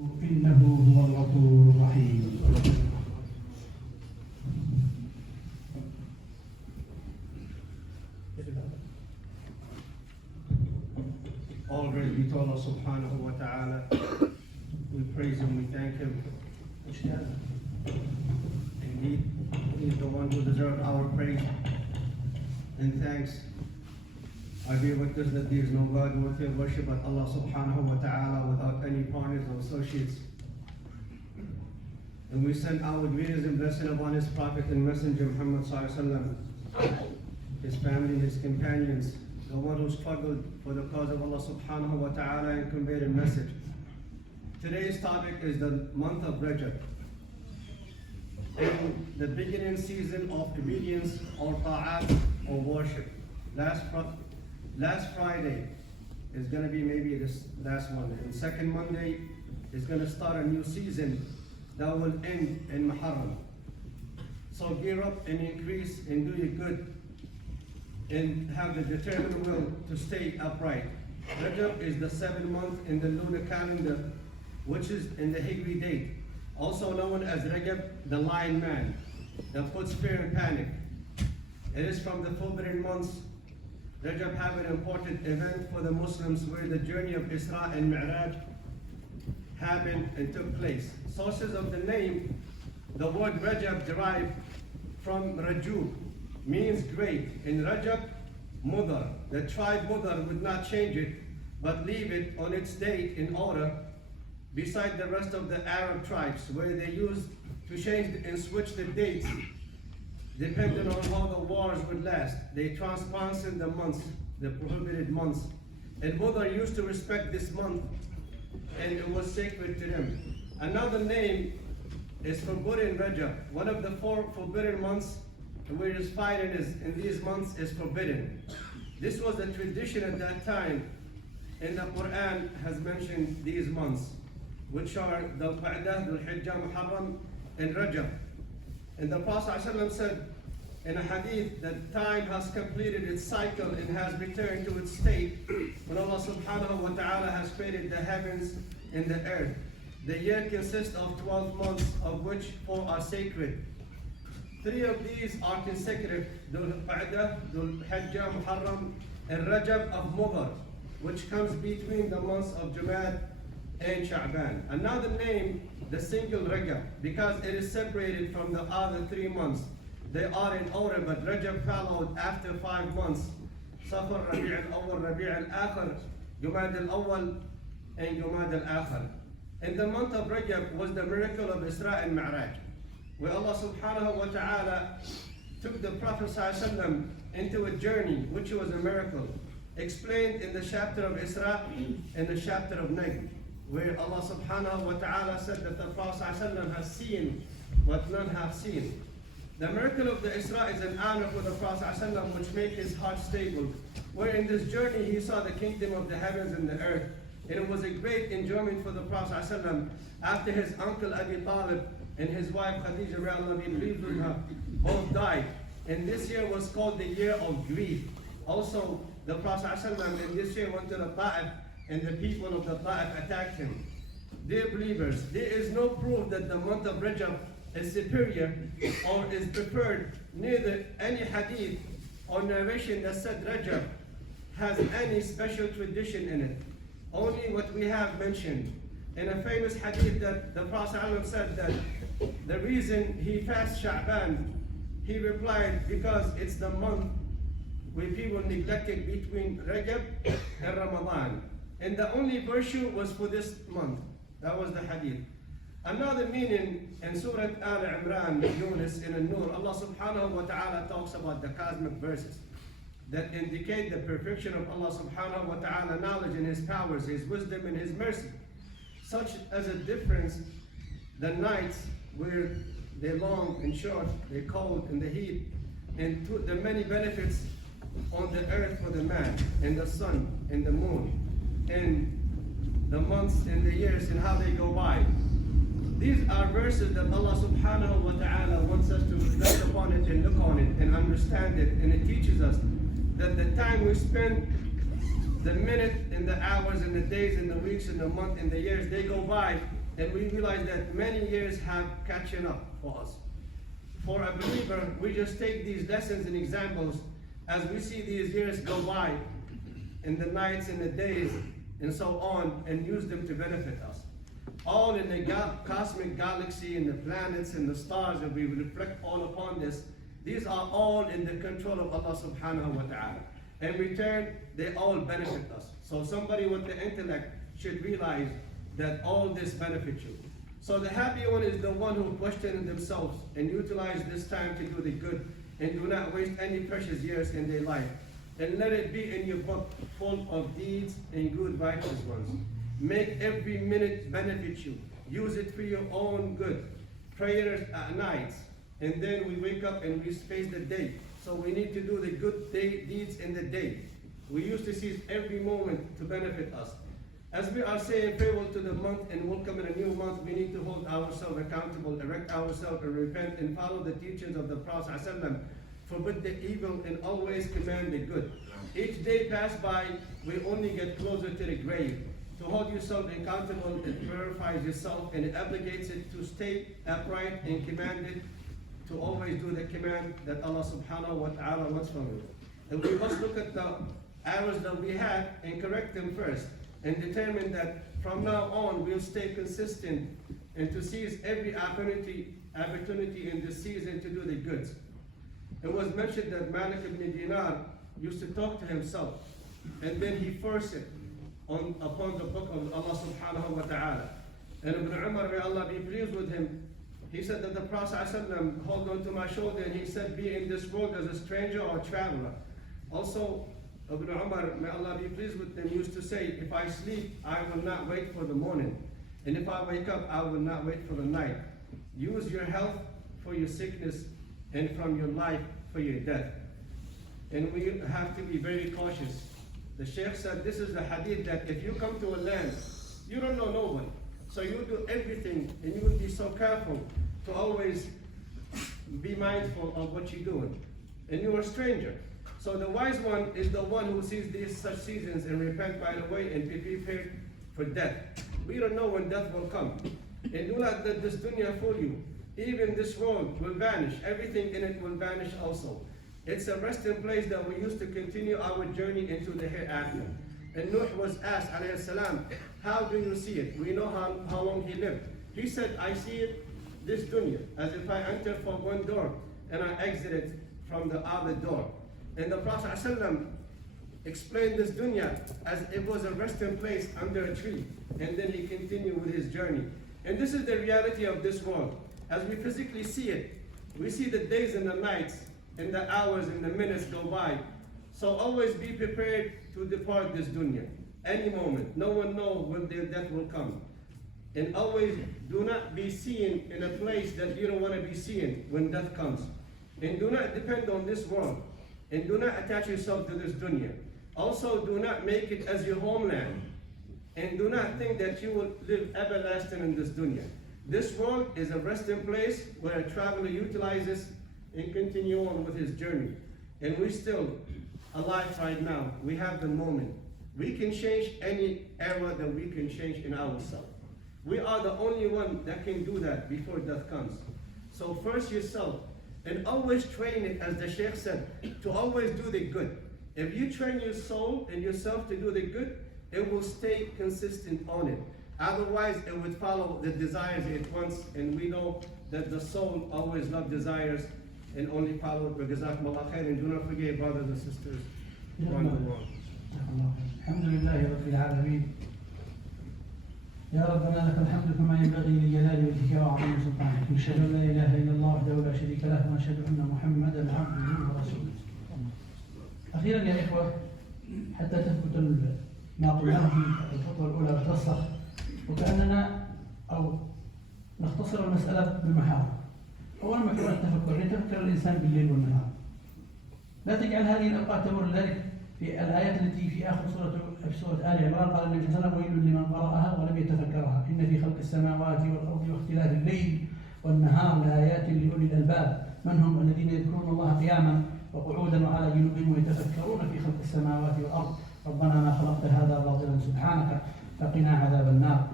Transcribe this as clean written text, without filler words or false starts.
إنه هو الغفور الرحيم. All praise be to Allah subhanahu wa ta'ala. We praise Him, we thank Him. Indeed, He is the one who deserves our praise and thanks. I bear witness that there is no God worthy of worship but Allah subhanahu wa ta'ala without any partners or associates. And we send our greetings and blessing upon His Prophet and Messenger Muhammad sallallahu alaihi wasallam, his family, his companions, the one who struggled for the cause of Allah subhanahu wa ta'ala and conveyed a message. Today's topic is the month of Rajab, and the beginning season of obedience or ta'at or worship. Last Friday is going to be maybe this last Monday, and second Monday is going to start a new season that will end in Muharram. So gear up and increase and do your good and have the determined will to stay upright. Rajab is the 7th month in the lunar calendar, which is in the Hijri date, also known as Rajab, the lion man, that puts fear and panic. It is from the forbidden months. Rajab have an important event for the Muslims where the journey of Isra and Mi'raj happened and took place. Sources of the name, the word Rajab derived from Rajub, means great. In Rajab, Mudar, the tribe Mudar would not change it, but leave it on its date in order, beside the rest of the Arab tribes, where they used to change and switch the dates, depending on how the wars would last. They transplanted the months, the prohibited months. And Mudar used to respect this month, and it was sacred to them. Another name is forbidden Rajab. One of the 4 forbidden months where is fighting is in these months is forbidden. This was the tradition at that time, and the Quran has mentioned these months, which are the Qa'dah, the Hijjah, Muharram, and Rajab. And the Prophet ﷺ said in a hadith that time has completed its cycle and has returned to its state when Allah subhanahu wa ta'ala has created the heavens and the earth. The year consists of 12 months, of which 4 are sacred. 3 of these are consecutive: Dhul Qa'dah, Dhul Hijjah, Muharram, and Rajab of Mudar, which comes between the months of Jamal and Sha'ban. Another name, the single Rajab, because it is separated from the other 3 months. They are in order, but Rajab followed after 5 months: Safar, Rabi' al-Awwal, Rabi' al-Akhir, Jumad al-Awwal, and Jumad al-Akhir. And the month of Rajab was the miracle of Isra and Mi'raj, where Allah subhanahu wa ta'ala took the Prophet ﷺ into a journey, which was a miracle, explained in the chapter of Isra and the chapter of Najm, where Allah subhanahu wa ta'ala said that the Prophet ﷺ has seen what none have seen. The miracle of the Isra is an honor for the Prophet ﷺ, which makes his heart stable, where in this journey he saw the kingdom of the heavens and the earth. And it was a great enjoyment for the Prophet ﷺ after his uncle Abi Talib and his wife Khadija both died. And this year was called the year of grief. Also, the Prophet ﷺ in this year went to the Ta'if, and the people of the Ta'if attacked him. Dear believers, there is no proof that the month of Rajab is superior or is preferred. Neither any hadith or narration that said Rajab has any special tradition in it. Only what we have mentioned. In a famous hadith that the Prophet ﷺ said that the reason he fasts Sha'ban, he replied, because it's the month where people neglected between Rajab and Ramadan. And the only virtue was for this month. That was the hadith. Another meaning in Surah Al-Imran, Yunus, in An-Nur, Allah subhanahu wa ta'ala talks about the cosmic verses that indicate the perfection of Allah subhanahu wa ta'ala knowledge and His powers, His wisdom and His mercy. Such as a difference, the nights where they're long and short, they're cold and the heat, and the many benefits on the earth for the man, and the sun, and the moon, and the months and the years and how they go by. These are verses that Allah subhanahu wa ta'ala wants us to reflect upon it and look on it and understand it, and it teaches us that the time we spend the minute and the hours and the days and the weeks and the month and the years, they go by and we realize that many years have catching up for us. For a believer, we just take these lessons and examples as we see these years go by, in the nights and the days and so on, and use them to benefit us. All in the cosmic galaxy and the planets and the stars that we reflect all upon this, these are all in the control of Allah subhanahu wa ta'ala. In return, they all benefit us. So somebody with the intellect should realize that all this benefits you. So the happy one is the one who questions themselves and utilize this time to do the good and do not waste any precious years in their life. And let it be in your book full of deeds and good righteous ones. Make every minute benefit you. Use it for your own good. Prayers at night, and then we wake up and we face the day. So we need to do the good deeds in the day. We used to seize every moment to benefit us. As we are saying farewell to the month and welcome in a new month, we need to hold ourselves accountable, erect ourselves and repent and follow the teachings of the Prophet ﷺ. Forbid the evil and always command the good. Each day passed by, we only get closer to the grave. To hold yourself accountable, it purifies yourself and it obligates it to stay upright and commanded to always do the command that Allah subhanahu wa ta'ala wants from you. And we must look at the errors that we had and correct them first, and determine that from now on we'll stay consistent and to seize every opportunity in this season to do the goods. It was mentioned that Malik ibn Dinar used to talk to himself, and then he forced it upon the book of Allah subhanahu wa ta'ala. And Ibn Umar, may Allah be pleased with him, he said that the Prophet ﷺ held on to my shoulder and he said, be in this world as a stranger or a traveler. Also, Ibn Umar, may Allah be pleased with him, used to say, if I sleep, I will not wait for the morning. And if I wake up, I will not wait for the night. Use your health for your sickness and from your life for your death. And we have to be very cautious. The Sheikh said this is the hadith that if you come to a land, you don't know no one. So you do everything and you will be so careful to always be mindful of what you're doing. And you're a stranger. So the wise one is the one who sees these such seasons and repent by the way and be prepared for death. We don't know when death will come. And do not let this dunya fool you. Even this world will vanish. Everything in it will vanish also. It's a resting place that we used to continue our journey into the hereafter. And Nuh was asked, alayhi salam, how do you see it? We know how long he lived. He said, I see it, this dunya, as if I entered from one door and I exited from the other door. And the Prophet ﷺ explained this dunya as it was a resting place under a tree. And then he continued with his journey. And this is the reality of this world. As we physically see it, we see the days and the nights and the hours and the minutes go by. So always be prepared to depart this dunya. Any moment. No one knows when their death will come. And always do not be seen in a place that you don't want to be seen when death comes. And do not depend on this world. And do not attach yourself to this dunya. Also do not make it as your homeland. And do not think that you will live everlasting in this dunya. This world is a resting place where a traveler utilizes and continue on with his journey. And we're still alive right now. We have the moment. We can change any era that we can change in ourselves. We are the only one that can do that before death comes. So first yourself, and always train it, as the Sheikh said, to always do the good. If you train your soul and yourself to do the good, it will stay consistent on it. Otherwise, it would follow the desires it wants, and we know that the soul always loves desires and only follow it. Jazakumullah khair, and do not forget, brothers and sisters, around the world. الحمد لله رب العالمين. يا ربنا لك الحمد كما ينبغي لجلال وجهك وعظيم سلطانك. نشهد ان لا اله الا الله وحده لا شريك له ونشهد ان محمدا عبده ورسوله. اخيرا يا اخوه، حتى تثبت ما قلناه في الخطوه الاولى وترسخ، وكاننا او نختصر المساله بمحاور. اولا محور التفكر، يتفكر الانسان بالليل والنهار. لا تجعل هذه الاوقات تمر ذلك. في الآيات التي في آخر سورة آل عمران قال النبي صلى الله عليه وسلم: ويل لمن قرأها ولم يتفكرها إن في خلق السماوات والأرض واختلاف الليل والنهار لآيات لأولي الألباب من هم الذين يذكرون الله قياما وقعودا وعلى جنوبهم ويتفكرون في خلق السماوات والأرض ربنا ما خلقت هذا باطلا سبحانك فقنا عذاب النار.